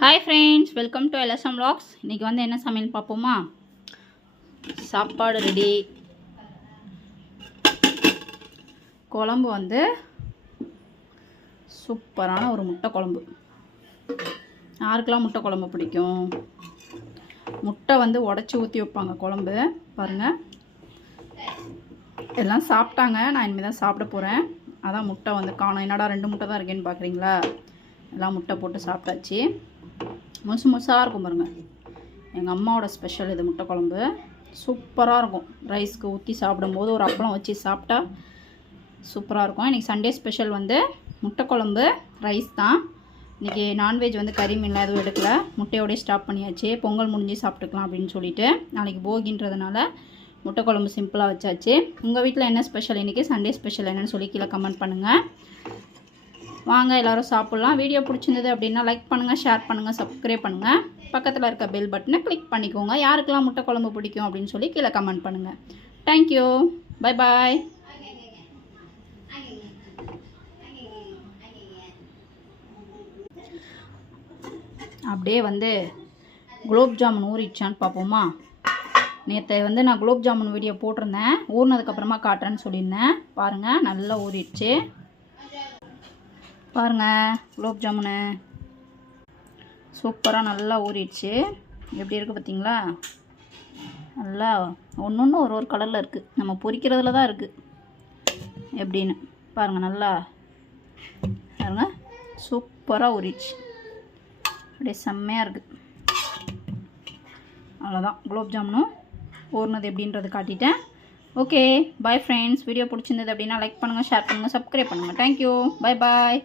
Hi friends, welcome to LSM Vlogs. இன்றைக்கி வந்து என்ன சமையல் பார்ப்போமா? சாப்பாடு ரெடி. குழம்பு வந்து சூப்பரான ஒரு முட்டை குழம்பு. யாருக்கெல்லாம் முட்டை குழம்பு பிடிக்கும்? முட்டை வந்து உடச்சி ஊற்றி வைப்பாங்க குழம்பு. பாருங்கள், எல்லாம் சாப்பிட்டாங்க. நான் இனிமேல் தான் சாப்பிட போகிறேன். அதான் முட்டை வந்து காணும். என்னடா 2 முட்டை தான் இருக்கேன்னு பார்க்குறீங்களா? எல்லாம் முட்டை போட்டு சாப்பிட்டாச்சு. முழுசாக இருக்கும் பாருங்கள். எங்கள் அம்மாவோட ஸ்பெஷல் இது முட்டை குழம்பு. சூப்பராக இருக்கும். ரைஸ்க்கு ஊற்றி சாப்பிடும்போது ஒரு அப்பளம் வச்சு சாப்பிட்டா சூப்பராக இருக்கும். இன்றைக்கி சண்டே ஸ்பெஷல் வந்து முட்டை குழம்பு, ரைஸ் தான். இன்றைக்கி நான்வெஜ் வந்து கறி மீன்லாம் எதுவும் எடுக்கலை. முட்டையோடய ஸ்டாப் பண்ணியாச்சு. பொங்கல் முடிஞ்சு சாப்பிட்டுக்கலாம் அப்படின்னு சொல்லிட்டு. நாளைக்கு போகின்றதுனால முட்டை குழம்பு சிம்பிளாக வச்சாச்சு. உங்கள் வீட்டில் என்ன ஸ்பெஷல்? இன்றைக்கி சண்டே ஸ்பெஷல் என்னென்னு சொல்லி கீழே கமெண்ட் பண்ணுங்கள். வாங்க எல்லோரும் சாப்பிட்லாம். வீடியோ பிடிச்சிருந்தது அப்படின்னா லைக் பண்ணுங்கள், ஷேர் பண்ணுங்கள், சப்ஸ்கிரைப் பண்ணுங்கள். பக்கத்தில் இருக்க பெல் பட்டனை கிளிக் பண்ணிக்கோங்க. யாருக்கெல்லாம் முட்டை குழம்பு பிடிக்கும் அப்படின்னு சொல்லி கீழே கமெண்ட் பண்ணுங்கள். தேங்க்யூ, பை பாய். அப்படியே வந்து குலோப் ஜாமுன் ஊறிடுச்சான்னு பார்ப்போமா? நேற்று வந்து நான் குலோப் ஜாமுன் வீடியோ போட்டிருந்தேன். ஊறினதுக்கப்புறமா காட்டுறேன்னு சொல்லியிருந்தேன். பாருங்கள், நல்லா ஊறிடுச்சு. பாருங்கள், குலோப் ஜாமுனு சூப்பராக நல்லா ஊறிடுச்சு. எப்படி இருக்குது பார்த்தீங்களா? நல்லா ஒன்று ஒரு கலரில் இருக்குது. நம்ம பொரிக்கிறதுல தான் இருக்குது எப்படின்னு பாருங்கள். நல்லா பாருங்கள், சூப்பராக ஊறிடுச்சு. அப்படியே செம்மையாக இருக்குது. அவ்வளோதான், குலோப் ஜாமுனும் ஊறினது எப்படின்றது காட்டிட்டேன். Okay, bye friends. வீடியோ பிடிச்சிருந்தது அப்படின்னா லைக் பண்ணுங்கள், ஷேர் பண்ணுங்கள், சப்ஸ்கிரைப் பண்ணுங்கள். தேங்க்யூ, பை பாய்.